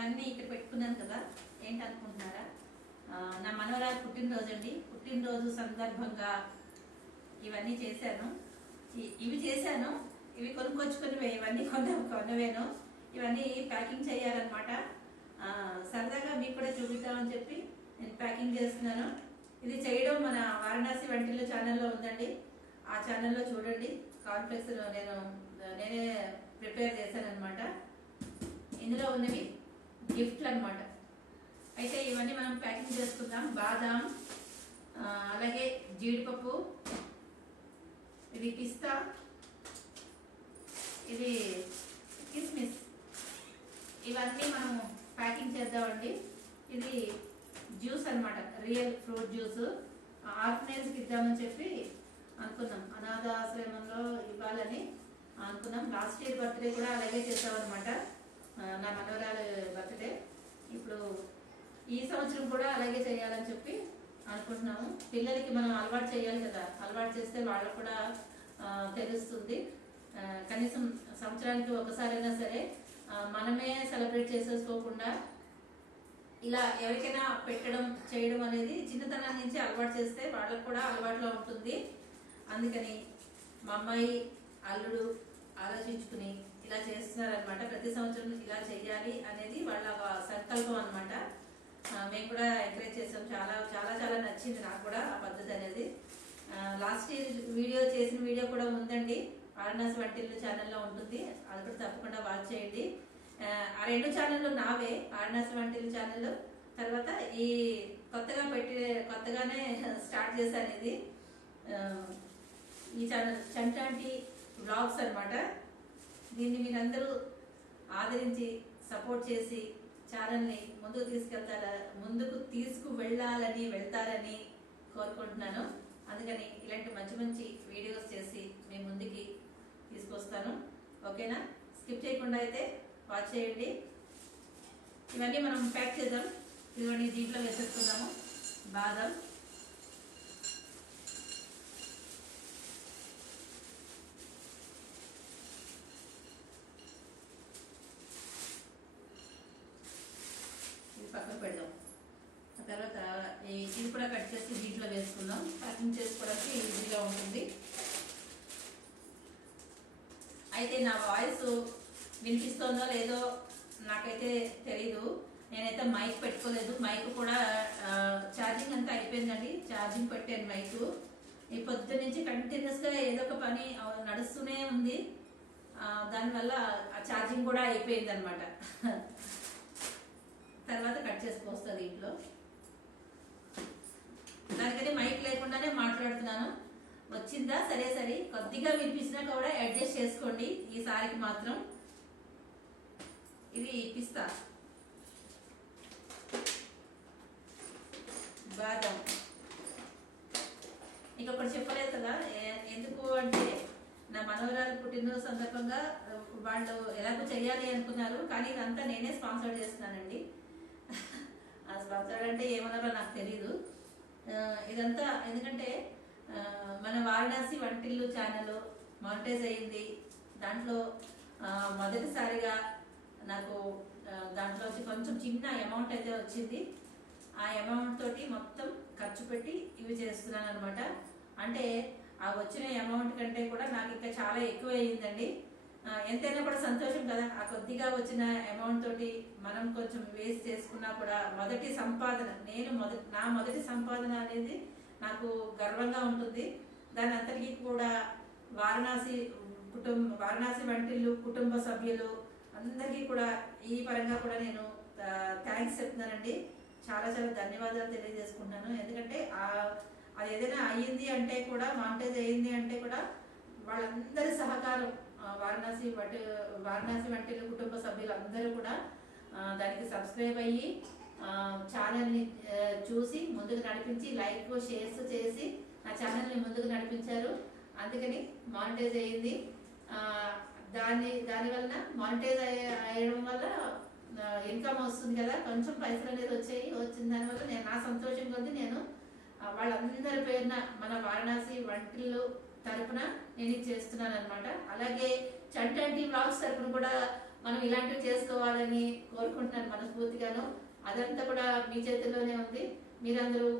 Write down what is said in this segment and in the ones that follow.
ఇవన్నీ ఇక్కడ పెట్టుకున్నాను కదా ఏంటి అనుకుంటున్నారా నా మనవరాలు పుట్టినరోజు అండి పుట్టినరోజు సందర్భంగా ఇవన్నీ చేశాను. ఇ- ఇవి చేశాను. ఇవి కొనుక్కొచ్చుకునివే ఇవన్నీ కొన్న కొన్నవేను. ఇవన్నీ ప్యాకింగ్ చేయాలన్నమాట. సరదాగా మీకు కూడా చూపిద్దామని చెప్పి నేను ప్యాకింగ్ చేస్తున్నాను. ఇది చేయడం మన వారణాసి వంటిల్లో ఛానల్లో ఉందండి. ఆ ఛానల్లో చూడండి. కాన్ఫ్లెక్స్ నేను నేనే ప్రిపేర్ చేశాను అనమాట ఇందులో ఉన్నవి గిఫ్ట్లు అనమాట అయితే ఇవన్నీ మనం ప్యాకింగ్ చేసుకుందాం. బాదాం అలాగే జీడిపప్పు ఇది పిస్తా ఇది కిస్మిస్. ఇవన్నీ మనం ప్యాకింగ్ చేద్దామండి. ఇది జ్యూస్ అనమాట రియల్ ఫ్రూట్ జ్యూస్. ఆర్ఫనేజ్కి ఇద్దామని చెప్పి అనుకున్నాం. అనాథాశ్రమంలో ఇవ్వాలని అనుకున్నాం. లాస్ట్ ఇయర్ బర్త్డే కూడా అలాగే చేసామన్నమాట. నా మనవరాలు బర్త్డే ఇప్పుడు ఈ సంవత్సరం కూడా అలాగే చేయాలని చెప్పి అనుకుంటున్నాము. పిల్లలకి మనం అలవాటు చేయాలి కదా. అలవాటు చేస్తే వాళ్ళకు కూడా తెలుస్తుంది. కనీసం సంవత్సరానికి ఒకసారైనా సరే మనమే సెలబ్రేట్ చేసేసుకోకుండా ఇలా ఎవరికైనా పెట్టడం చేయడం అనేది చిన్నతనం నుంచి అలవాటు చేస్తే వాళ్ళకు కూడా అలవాటులో ఉంటుంది. అందుకని మా అమ్మాయి అల్లుడు ఆలోచించుకుని ఇలా చేస్తున్నారనమాట ప్రతి సంవత్సరం ఇలా చేయాలి అనేది వాళ్ళ సంకల్పం అనమాట మేము కూడా ఎంకరేజ్ చేసాం చాలా చాలా చాలా నచ్చింది నాకు కూడా ఆ పద్ధతి అనేది. లాస్ట్ ఇయర్ వీడియో చేసిన వీడియో కూడా ఉందండి. వారణాసి వంటిల్లు ఛానల్లో ఉంటుంది. అది కూడా తప్పకుండా వాచ్ చేయండి. ఆ, రెండు ఛానళ్ళు నావే. వారణాసి వంటిల్లు ఛానల్ తర్వాత ఈ కొత్తగా పెట్టి కొత్తగానే స్టార్ట్ చేశాను ఇది ఈ ఛానల్ చంటాంటి బ్లాగ్స్ అనమాట దీన్ని మీరందరూ ఆదరించి సపోర్ట్ చేసి ఛానల్ని ముందుకు తీసుకెళ్తారా ముందుకు తీసుకు వెళ్ళాలని వెళ్తారని కోరుకుంటున్నాను. అందుకని ఇలాంటి మంచి మంచి వీడియోస్ చేసి మీ ముందుకి తీసుకొస్తాను. ఓకేనా? స్కిప్ చేయకుండా అయితే వాచ్ చేయండి. ఇవన్నీ మనం ప్యాక్ చేద్దాం. ఇవన్నీ దీంట్లో వేసేసుకుందాము. బాదం ఇది పక్కన పెడదాం ఆ తర్వాత ఈ- ఇది కూడా కట్ చేసి దీంట్లో వేసుకుందాం ప్యాకింగ్ చేసుకోవడానికి ఈజీగా ఉంటుంది అయితే నా వాయిస్ వినిపిస్తుందో లేదో నాకైతే తెలీదు. నేనైతే మైక్ పెట్టుకోలేదు. మైక్ కూడా ఛార్జింగ్ అంతా అయిపోయిందండి. ఛార్జింగ్ పెట్టాను మైక్. ఈ పొద్దు నుంచి కంటిన్యూస్గా ఏదో ఒక పని నడుస్తూనే ఉంది. దానివల్ల ఆ ఛార్జింగ్ కూడా అయిపోయింది అనమాట తర్వాత కట్ చేసుకొస్తుంది ఇంట్లో దానికని మైక్ లేకుండానే మాట్లాడుతున్నాను వచ్చిందా సరే సరే. కొద్దిగా వినిపించినా కూడా అడ్జస్ట్ చేసుకోండి. ఈసారికి మాత్రం ఇది పిస్తా బాదం. నీకు ఒకటి చెప్పలేదు కదా? ఎందుకు అంటే నా మనవరాలు పుట్టినరోజు సందర్భంగా వాళ్ళు ఎలాగో చేయాలి అనుకున్నారు కానీ ఇదంతా నేనే స్పాన్సర్ చేస్తున్నానండి. ఆ స్పాన్సర్ అంటే ఏమన్నారో నాకు తెలియదు ఇదంతా ఎందుకంటే మన వారణాసి వంటిల్లు ఛానల్ మానిటైజ్ అయ్యింది దాంట్లో మొదటిసారిగా నాకు దాంట్లో వచ్చి కొంచెం చిన్న అమౌంట్ అయితే వచ్చింది. ఆ అమౌంట్ తోటి మొత్తం ఖర్చు పెట్టి ఇవి చేస్తున్నాను అనమాట అంటే ఆ వచ్చిన అమౌంట్ కంటే కూడా నాకు ఇంకా చాలా ఎక్కువ అయ్యిందండి ఎంతైనా కూడా సంతోషం కదా. ఆ కొద్దిగా వచ్చిన అమౌంట్ తోటి మనం కొంచెం వేస్ట్ చేసుకున్నా కూడా మొదటి సంపాదన నేను మొదటి నా మొదటి సంపాదన అనేది నాకు గర్వంగా ఉంటుంది. దాని అంతటికీ కూడా వారణాసి కుటుంబ వారణాసి వంటిల్లు కుటుంబ సభ్యులు అందరికీ కూడా ఈ పరంగా కూడా నేను థ్యాంక్స్ చెప్తున్నానండి. చాలా చాలా ధన్యవాదాలు తెలియజేసుకుంటున్నాను ఎందుకంటే అది ఏదైనా అయ్యింది అంటే కూడా మాంటేజ్ అయ్యింది అంటే కూడా వాళ్ళందరి సహకారం వారణాసి వంటి వారణాసి వంటి కుటుంబ సభ్యులు అందరూ కూడా దానికి సబ్స్క్రైబ్ అయ్యి ఛానల్ని చూసి ముందుకు నడిపించి లైక్ షేర్స్ చేసి నా ఛానల్ని ముందుకు నడిపించారు. అందుకని మానిటైజ్ అయ్యింది. దాన్ని దాని వలన మానిటైజ్ అయ్యడం వల్ల ఇన్కమ్ వస్తుంది కదా. కొంచెం పైసలు అనేది వచ్చాయి. వచ్చిన దానివల్ల నేను నా సంతోషం కొద్ది నేను వాళ్ళందరి పేరున మన వారణాసి వంటిల్లు తరపున నేను ఇది చేస్తున్నాను అనమాట అలాగే చంటంటి బ్లాగ్స్ తరపున కూడా మనం ఇలాంటివి చేసుకోవాలని కోరుకుంటున్నాను మనస్ఫూర్తిగాను. అదంతా కూడా మీ చేతుల్లోనే ఉంది. మీరందరూ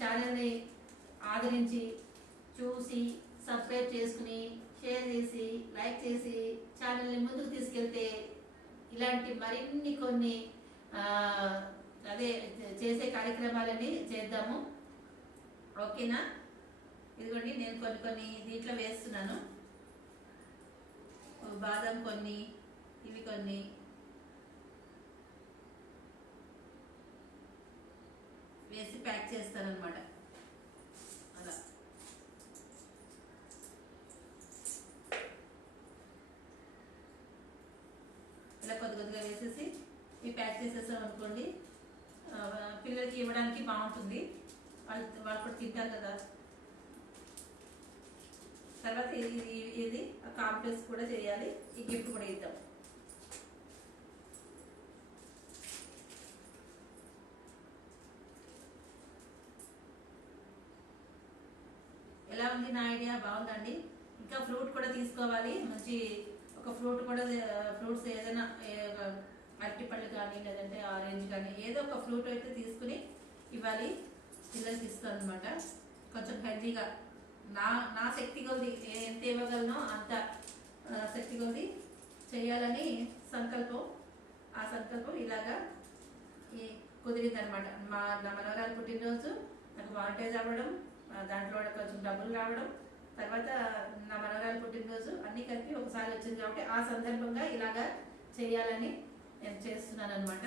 ఛానల్ని ఆదరించి చూసి సబ్స్క్రైబ్ చేసుకుని షేర్ చేసి లైక్ చేసి ఛానల్ని ముందుకు తీసుకెళ్తే ఇలాంటి మరిన్ని కొన్ని అదే చేసే కార్యక్రమాలని చేద్దాము. ఓకేనా? ఇదిగోండి నేను కొన్ని కొన్ని దీంట్లో వేస్తున్నాను. బాదం కొన్ని ఇవి కొన్ని. వేసి ప్యాక్ చేస్తాను అనమాట అలా. ఇలా కొద్ది కొద్దిగా వేసేసి ఇవి ప్యాక్ చేసేసాం అనుకోండి. పిల్లలకి ఇవ్వడానికి బాగుంటుంది. వాళ్ళు వాళ్ళు కూడా తింటారు కదా. తర్వాత ఇది ఇది- ఇది కాంప్లెక్స్ కూడా చేయాలి. ఈ గిఫ్ట్ కూడా ఇద్దాం ఎలా ఉంది నా ఐడియా బాగుందండి. ఇంకా ఫ్రూట్ కూడా తీసుకోవాలి. మంచి ఒక ఫ్రూట్ కూడా ఫ్రూట్స్ ఏదైనా ఏ- అరటిపళ్ళు కానీ లేదంటే ఆరెంజ్ కానీ ఏదో ఒక ఫ్రూట్ అయితే తీసుకుని ఇవ్వాలి. పిల్లలకి ఇస్తాను అనమాట కొంచెం హెల్తీగా. నా నా శక్తి కొద్ది ఎంత ఇవ్వగలనో అంత శక్తి కొద్ది చేయాలని సంకల్పం. ఆ సంకల్పం ఇలాగా ఈ కుదిరింది అనమాట మా నా మనవరాలు పుట్టినరోజు నాకు మానిటైజ్ అవ్వడం దాంట్లో కూడా కొంచెం డబ్బులు రావడం తర్వాత నా మనవరాలు పుట్టినరోజు అన్ని కలిపి ఒకసారి వచ్చింది కాబట్టి ఆ సందర్భంగా ఇలాగా చేయాలని నేను చేస్తున్నాను అనమాట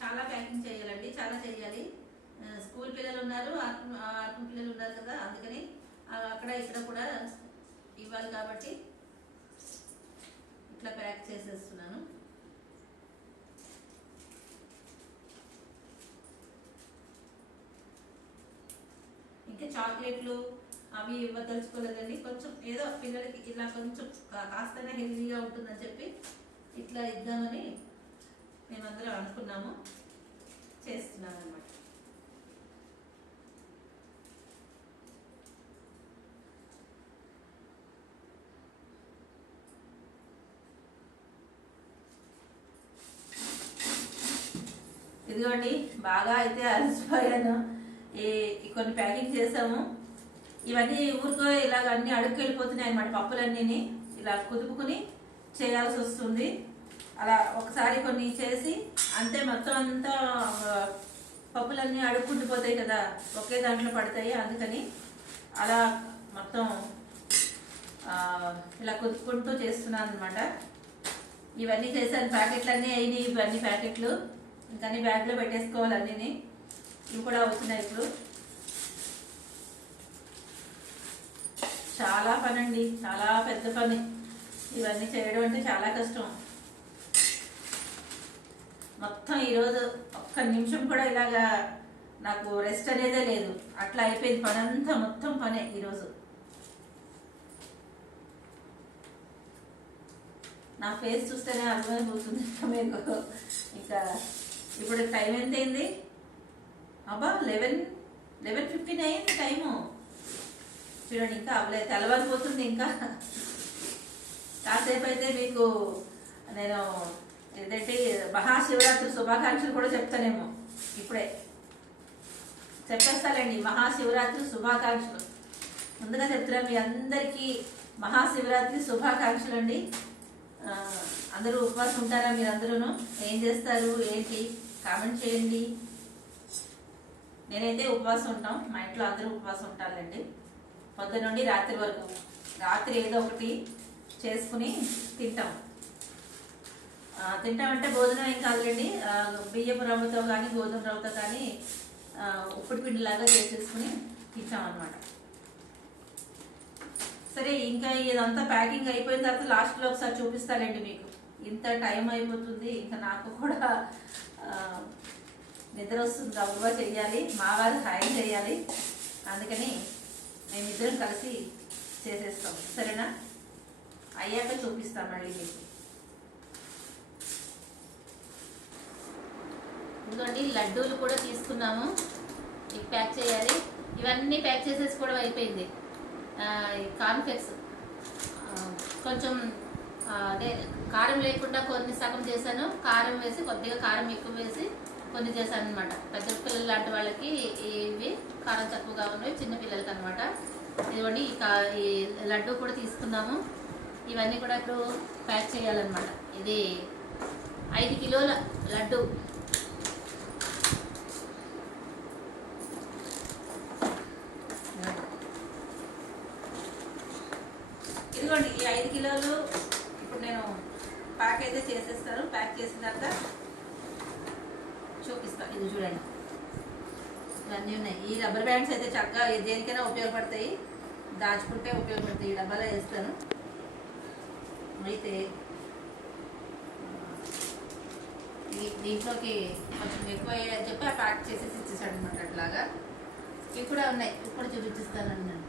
చాలా ప్యాకింగ్ చేయాలండి చాలా చేయాలి. స్కూల్ పిల్లలు ఉన్నారు ఆత్మ ఆత్మ పిల్లలు ఉన్నారు కదా అందుకని అక్కడ ఇక్కడ కూడా ఇవ్వాలి కాబట్టి ఇట్లా ప్యాక్ చేసేస్తున్నాను. ఇంకా చాక్లెట్లు అవి ఇవ్వదలుచుకోలేదండి. కొంచెం ఏదో పిల్లలకి ఇలా కొంచెం కాస్తనే హెల్దీగా ఉంటుందని చెప్పి ఇట్లా ఇద్దామని మేమందరం అనుకున్నాము. చేస్తున్నాను అనమాట ఇదిగోండి బాగా అయితే అలసిపోయాను. ఈ కొన్ని ప్యాకింగ్ చేసాము. ఇవన్నీ ఊరికో ఇలాగ అన్ని అడుగు వెళ్ళిపోతున్నాయి అనమాట పప్పులన్నీ ఇలా కుదుపుకుని చేయాల్సి వస్తుంది. అలా ఒకసారి కొన్ని చేసి అంతే మొత్తం అంతా పప్పులన్నీ పప్పులన్నీ అడుక్కుండిపోతాయి కదా ఒకే దాంట్లో పడతాయి అందుకని అలా మొత్తం ఇలా కుదుపుకుంటూ చేస్తున్నాను అనమాట ఇవన్నీ చేశాను. ప్యాకెట్లు అన్నీ అయినాయి ఇవన్నీ ప్యాకెట్లు. ఇంకా అన్ని బ్యాగ్లో పెట్టేసుకోవాలి అన్నీ ఇవి కూడా అవుతున్నాయి ఇప్పుడు. చాలా పని అండి చాలా పెద్ద పని. ఇవన్నీ చేయడం అంటే చాలా కష్టం. మొత్తం ఈరోజు ఒక్క నిమిషం కూడా ఇలాగా నాకు రెస్ట్ అనేదే లేదు. అట్లా అయిపోయింది పని అంతా మొత్తం పనే ఈరోజు. నా ఫేస్ చూస్తేనే అర్థమైపోతుంది. ఇంకా మీకు ఇంకా ఇప్పుడు టైం ఎంత అయింది అబ్బా లెవెన్ లెవెన్ ఫిఫ్టీన్ అయింది టైము చూడండి ఇంకా అవ్వలేదు తెల్లవారిపోతుంది ఇంకా. కాసేపు అయితే మీకు నేను ఏదంటే మహాశివరాత్రి శుభాకాంక్షలు కూడా చెప్తానేమో. ఇప్పుడే. చెప్పేస్తానండి మహాశివరాత్రి శుభాకాంక్షలు. ముందుగా చెప్తున్నాను మీ అందరికీ మహాశివరాత్రి శుభాకాంక్షలు అండి అందరూ ఉపవాసం ఉంటారా మీరు ఏం చేస్తారు? ఏంటి? కామెంట్ చేయండి. నేనైతే ఉపవాసం ఉంటాం. మా ఇంట్లో అందరూ ఉపవాసం ఉంటారండి పొద్దు నుండి రాత్రి వరకు. రాత్రి ఏదో ఒకటి చేసుకుని తింటాం. తింటామంటే భోజనం ఏం కాదులేండి. బియ్యపు రవ్వతో కానీ గోధుమ రవ్వతో కానీ ఉప్పుడు పిండిలాగా చేసేసుకుని తింటాం అన్నమాట సరే ఇంకా ఇదంతా ప్యాకింగ్ అయిపోయిన తర్వాత లాస్ట్లో ఒకసారి చూపిస్తానండి మీకు. ఇంత టైం అయిపోతుంది. ఇంకా నాకు కూడా నిద్ర వస్తుంది గబగబా చెయ్యాలి మావారు సాయం చేయాలి అందుకని మేమిద్దరం కలిసి చేసేస్తాం. సరేనా? అయ్యాక చూపిస్తాం మళ్ళీ మీకు. ఇదిగోండి లడ్డూలు కూడా తీసుకున్నాము. ఇవి ప్యాక్ చేయాలి. ఇవన్నీ ప్యాక్ చేసేసుకోవడం అయిపోయింది. కాన్ఫ్లెక్స్ కొంచెం అదే కారం లేకుండా కొన్ని సగం చేశాను. కారం వేసి కొద్దిగా కారం ఎక్కువ వేసి కొన్ని చేశాను అనమాట పెద్ద పిల్లలు లాంటి వాళ్ళకి ఇవి కారం తక్కువగా ఉన్నవి చిన్న పిల్లలకి అనమాట ఇదిగోండి ఈ కా- ఈ లడ్డు కూడా తీసుకున్నాము. ఇవన్నీ కూడా ఇప్పుడు ప్యాక్ చేయాలన్నమాట. ఇది ఐదు కిలోల లడ్డు ఇదిగోండి ఈ ఐదు కిలోలు ఇప్పుడు నేను ప్యాక్ అయితే చేసేస్తాను ప్యాక్ చేసిన తర్వాత చూపిస్తాను ఇది చూడండి అన్నీ ఉన్నాయి. ఈ రబ్బర్ బ్యాండ్స్ అయితే చక్కగా దేనికైనా ఉపయోగపడతాయి. దాచుకుంటే ఉపయోగపడతాయి. ఈ డబ్బాలో వేస్తాను. అయితే దీంట్లోకి కొంచెం ఎక్కువ వేయాలని చెప్పి ప్యాక్ చేసేసి ఇచ్చేసాడు అనమాట అట్లాగా. ఇవి కూడా ఉన్నాయి. ఇప్పుడు చూపించిస్తానండి నేను.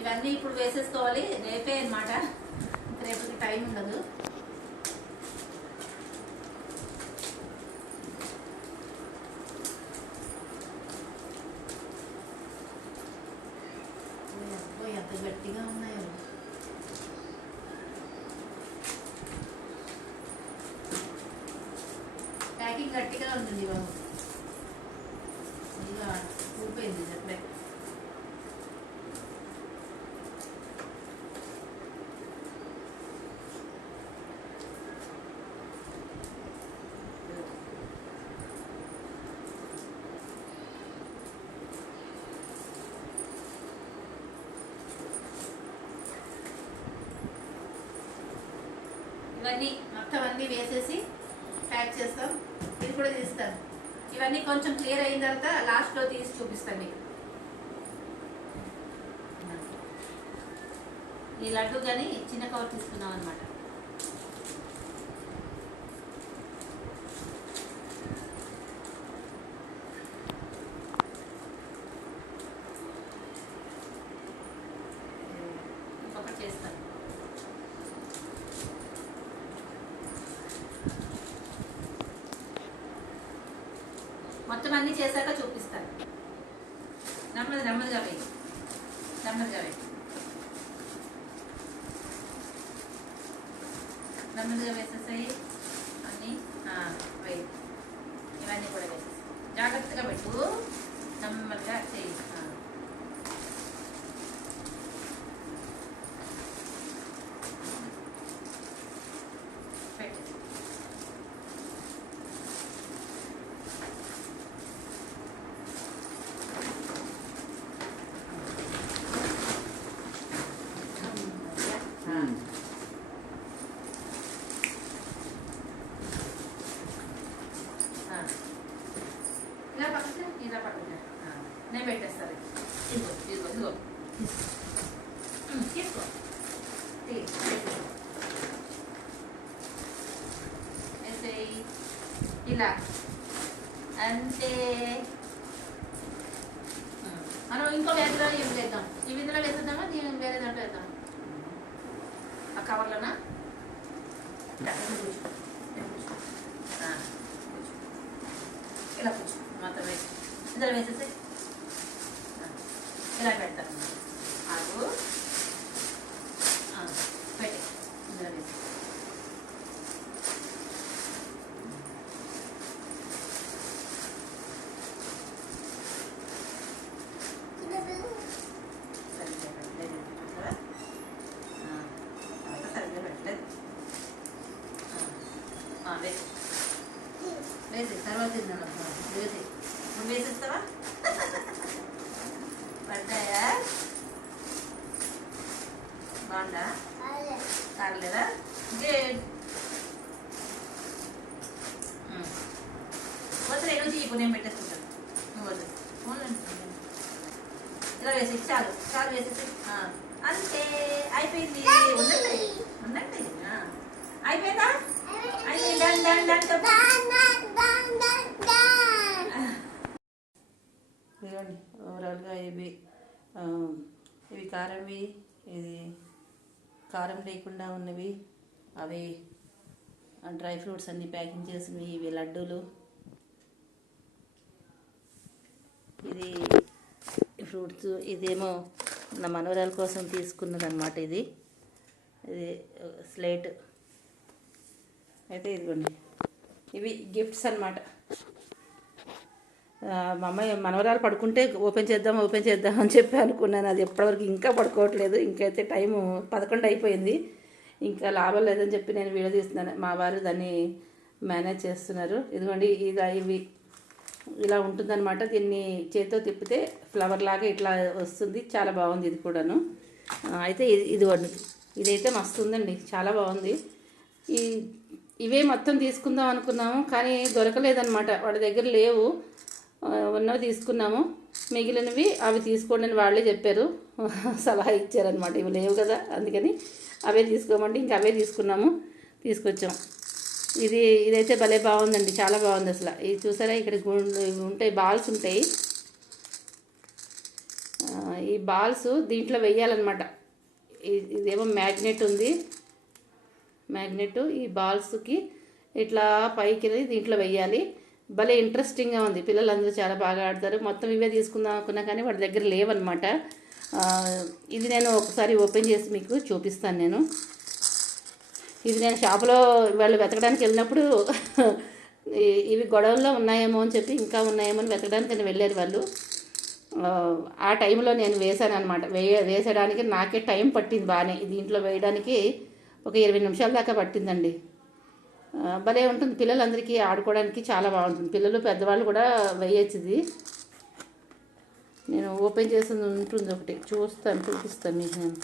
ఇవన్నీ ఇప్పుడు వేసేసుకోవాలి. రేపే అన్నమాట. రేపటికి టైం ఉండదు ఓయ్ అబ్బో, ఎంత గట్టిగా ఉన్నాయో ప్యాకింగ్ గట్టిగా ఉంటుంది బాబు. ఇదిగా ఊడిపోయింది చెప్పలే ఇవన్నీ మొత్తం అన్నీ వేసేసి ప్యాక్ చేస్తాం. కూడా తీస్తారు. ఇవన్నీ కొంచెం క్లియర్ అయిన తర్వాత లాస్ట్లో తీసి చూపిస్తాను మీకు. ఈ లడ్డు కానీ చిన్న కవర్ తీసుకున్నాం అనమాట ఇంకొకటి చేస్తాను మొత్తం అన్ని చేశాక చూపిస్తాను నెమ్మది నెమ్మదిగా వేయి నెమ్మదిగా వేయి అందులో వేసేసాయి. అన్నీ వేయి. ఇవన్నీ కూడా వేసేసాయి. జాగ్రత్తగా పెట్టు. నెమ్మదిగా చేయి ఆ. పెట్టు ఆ. ఆ. ఇలా పక్కన ఇలా పక్కన ఆ. నేను పెట్టేస్తాను ఇదిగో ఇదిగో ఇదిగో ఉమ్, తీసుకో తీ, వేసేయ్. వేసేయ్ ఇలా అంతే ఉమ్, మనం ఇంకో వేరే ఏం చేద్దాం ఈ విధంగా వేసేద్దామా దీని వేరే దాంట్లో వేద్దాం ఆ కవర్లోనా ఇలా, ఇలా కూర్చో. ఇలా కూర్చో. ఆ, కూర్చో. ఇలా కూర్చో మొత్తం వేసి ఇందులో వేసేసి ఆ, ఇలా పెడతాను ఆగు ఆ, పెట్టి ఇందులో వేసి సరిగ్గా పెట్టలేదు చూసావా? ఆ, తర్వాత సరిగ్గా పెట్టలేదు ఆ, ఆ, వేసి వేసి తర్వాత తిన్నాను వేసి నువ్వు వేసేస్తావా పడ్డాయా బాగుందా కారలేదా గుడ్ వద్దు నేను వచ్చి ఇప్పుడు నేను పెట్టేసుకుంటాను నువ్వు వద్దు పోన్లేండి. ఇలా వేసి చాలు చాలు వేసేసి ఆ, అంతే అయిపోయింది. ఉండండి ఉండండి అయిపోయిందా? అయిపోయింది? ఇదిగోండి ఓవరాల్గా ఇవి ఇవి కారంవి ఇది కారం లేకుండా ఉన్నవి అవి డ్రై ఫ్రూట్స్ అన్నీ ప్యాకింగ్ చేసినవి ఇవి లడ్డూలు. ఇది ఫ్రూట్స్ ఇదేమో నా మనవరాల కోసం తీసుకున్నది అనమాట ఇది ఇది స్లేట్ అయితే ఇదిగోండి. ఇవి గిఫ్ట్స్ అనమాట మా అమ్మాయి మనవరాలు పడుకుంటే ఓపెన్ చేద్దాం ఓపెన్ చేద్దాం అని చెప్పి అనుకున్నాను. అది ఎప్పటివరకు ఇంకా పడుకోవట్లేదు. ఇంకైతే టైము పదకొండు అయిపోయింది. ఇంకా లాభం లేదని చెప్పి నేను వీడియో తీస్తున్నాను. మా వారు దాన్ని మేనేజ్ చేస్తున్నారు. ఇదిగోండి ఇది ఇవి. ఇలా ఉంటుందన్నమాట. దీన్ని చేతితో తిప్పితే ఫ్లవర్ లాగా ఇట్లా వస్తుంది. చాలా బాగుంది ఇది కూడాను. అయితే ఇది ఇది ఇదైతే మస్తు ఉందండి చాలా బాగుంది. ఈ ఇవే మొత్తం తీసుకుందాం అనుకున్నాము కానీ దొరకలేదనమాట వాళ్ళ దగ్గర లేవు. ఉన్నవి తీసుకున్నాము. మిగిలినవి అవి తీసుకోండి అని వాళ్ళే చెప్పారు. సలహా ఇచ్చారనమాట ఇవి లేవు కదా అందుకని అవే తీసుకోమంటే ఇంకా అవే తీసుకున్నాము. తీసుకొచ్చాం. ఇది ఇదైతే భలే బాగుందండి చాలా బాగుంది అసలు. ఇది చూసారా? ఇక్కడ గుండు ఉంటాయి బాల్స్ ఉంటాయి. ఈ బాల్స్ దీంట్లో వెయ్యాలన్నమాట. ఇదేమో మ్యాగ్నెట్ ఉంది. మ్యాగ్నెట్ ఈ బాల్స్కి ఇట్లా పైకి దీంట్లో వెయ్యాలి. భలే ఇంట్రెస్టింగ్గా ఉంది. పిల్లలందరూ చాలా బాగా ఆడతారు. మొత్తం ఇవే తీసుకుందాం అనుకున్నా కానీ వాడి దగ్గర లేవన్నమాట. ఇది నేను ఒకసారి ఓపెన్ చేసి మీకు చూపిస్తాను నేను. ఇది నేను షాపులో వాళ్ళు వెతకడానికి వెళ్ళినప్పుడు ఇవి గొడవల్లో ఉన్నాయేమో అని చెప్పి ఇంకా ఉన్నాయేమో అని వెతకడానికి నేను వెళ్ళారు వాళ్ళు. ఆ, టైంలో నేను వేశాను అనమాట వేయ వేసడానికి నాకే టైం పట్టింది బాగానే. దీంట్లో వేయడానికి ఒక ఇరవై నిమిషాల దాకా పట్టిందండి. భలే ఉంటుంది. పిల్లలందరికీ ఆడుకోవడానికి చాలా బాగుంటుంది. పిల్లలు పెద్దవాళ్ళు కూడా వేయచ్చుది నేను ఓపెన్ చేసింది ఉంటుంది ఒకటి. చూస్తాను చూపిస్తాను మీకు నేను.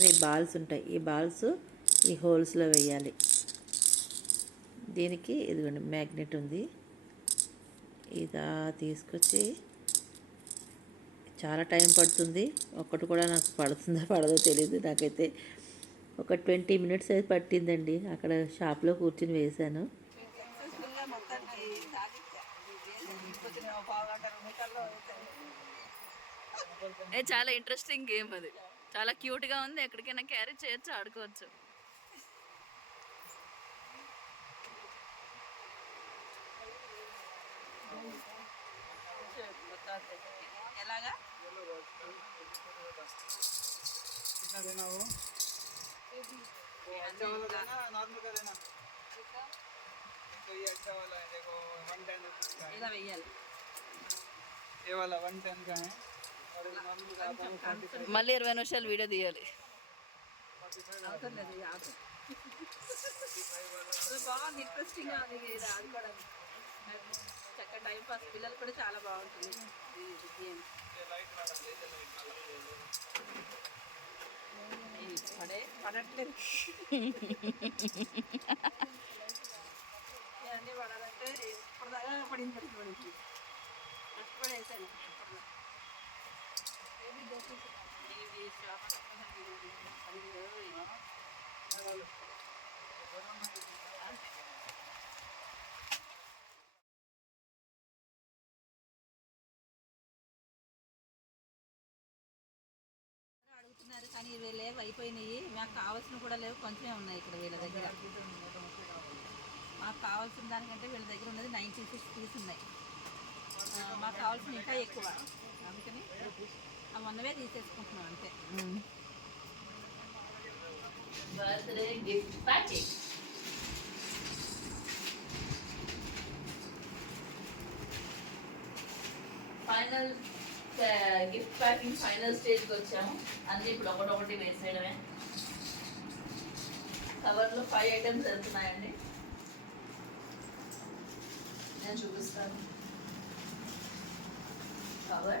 ఇక్కడ ఈ బాల్స్ ఉంటాయి. ఈ బాల్స్ ఈ హోల్స్లో వేయాలి. దీనికి ఇదిగోండి మ్యాగ్నెట్ ఉంది. ఇదా తీసుకొచ్చి చాలా టైం పడుతుంది. ఒక్కటి కూడా నాకు పడుతుందో పడదో తెలియదు నాకైతే. ఒక ట్వంటీ మినిట్స్ అయితే పట్టిందండి. అక్కడ షాప్లో కూర్చుని వేశాను. చాలా ఇంట్రెస్టింగ్ గేమ్ అది. చాలా క్యూట్గా ఉంది. ఎక్కడికైనా క్యారీ చేయొచ్చు ఆడుకోవచ్చు. ఎలాగా? ఇలా వెయ్యాలి. ఇవాళ వన్ టెన్ కానీ మళ్ళీ ఇరవై నిమిషాలు వీడియో తీయాలి. బాగుంది ఇంట్రెస్టింగ్ చక్కగా టైం పాస్ పిల్లలు కూడా చాలా బాగుంటుంది పడే పడట్లేదు అన్నీ పడాలంటే ఇప్పుడు దాకా పడింది కష్టపడేసాను అడుగుతున్నారు కానీ ఇవి లేవు అయిపోయినాయి. మాకు కావాల్సిన కూడా లేవు కొంచెమే ఉన్నాయి ఇక్కడ వీళ్ళ దగ్గర. మాకు కావాల్సిన దానికంటే వీళ్ళ దగ్గర ఉన్నది నైంటీ సిక్స్ పీస్ ఉన్నాయి. మాకు కావాల్సిన ఇంకా ఎక్కువ. అందుకని అవి ఉన్నవే తీసేసుకుంటున్నాం అంతే. Birthday gift packet. Final gift packing final స్టేజ్కి వచ్చాము. అన్నీ ఇప్పుడు ఒకటొకటి వేసేయడమే. కవర్లో ఫైవ్ ఐటమ్స్ వెళ్తున్నాయండి. నేను చూపిస్తాను. flour.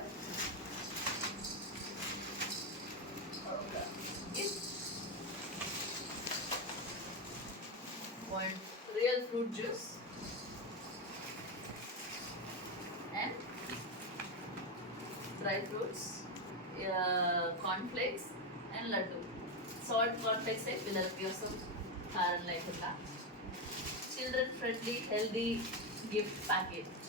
Real fruit juice and dry fruits, uh, cornflakes and laddu. Salt cornflakes type will help you some Children friendly healthy gift package.